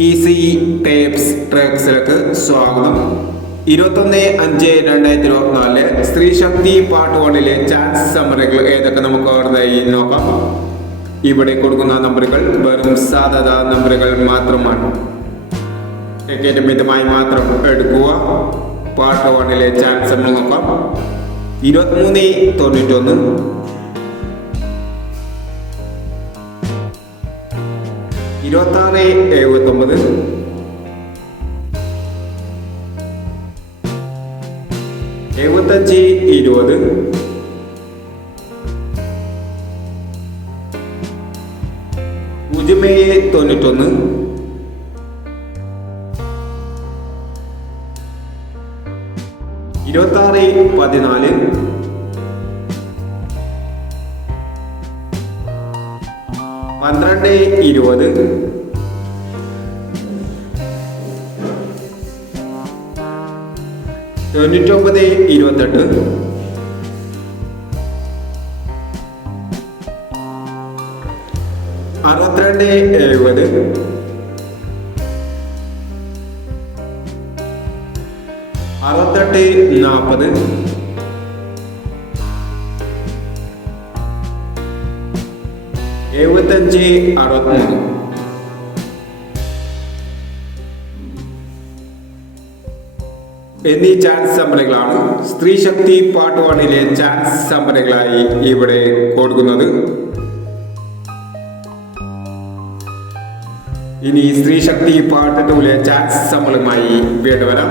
Easy tapes ട്രാക്സിലേക്ക് സ്വാഗതം. ഇരുപത്തൊന്ന് അഞ്ച് രണ്ടായിരത്തി ഇരുപത്തിനാല് സ്ത്രീ ശക്തി പാർട്ട് വണ്ണിലെ ചാൻസ് സമ്മറികൾ ഏതൊക്കെ നമുക്ക് ഓർമ്മയായി നോക്കാം. ഇവിടെ കൊടുക്കുന്ന നമ്പറുകൾ വെറും സാധാരണ നമ്പറുകൾ മാത്രമാണ്. ടിക്കറ്റ് മിതമായി മാത്രം എടുക്കുക. പാർട്ട് വണ്ണിലെ ചാൻസ് നോക്കാം. ഇരുപത്തിമൂന്ന് തൊണ്ണൂറ്റൊന്ന് ഇരുപത്താറ് എഴുപത്തൊമ്പത്. എഴുപത്തഞ്ച് ഇരുപത്. പൂജ്യം ഏഴ് തൊണ്ണൂറ്റൊന്ന്. ഇരുപത്താറ് പതിനാല്. പന്ത്രണ്ട് ഇരുപത്. തൊണ്ണൂറ്റൊമ്പത് ഇരുപത്തെട്ട്. അറുപത്തിരണ്ട് എഴുപത്. അറുപത്തെട്ട് നാൽപ്പത്. എഴുപത്തഞ്ച് അറുപത്തിമൂന്ന് എന്നീ ചാൻസ് സംഭരങ്ങളാണ് സ്ത്രീ ശക്തി പാർട്ട് വണ്ണിലെ ചാൻസ് സംഭരങ്ങളായി ഇവിടെ കൊടുക്കുന്നത്. ഇനി സ്ത്രീ ശക്തി പാർട്ട് ടൂലെ ചാൻസ് സമ്മളുമായി വീണ്ടും വരാം.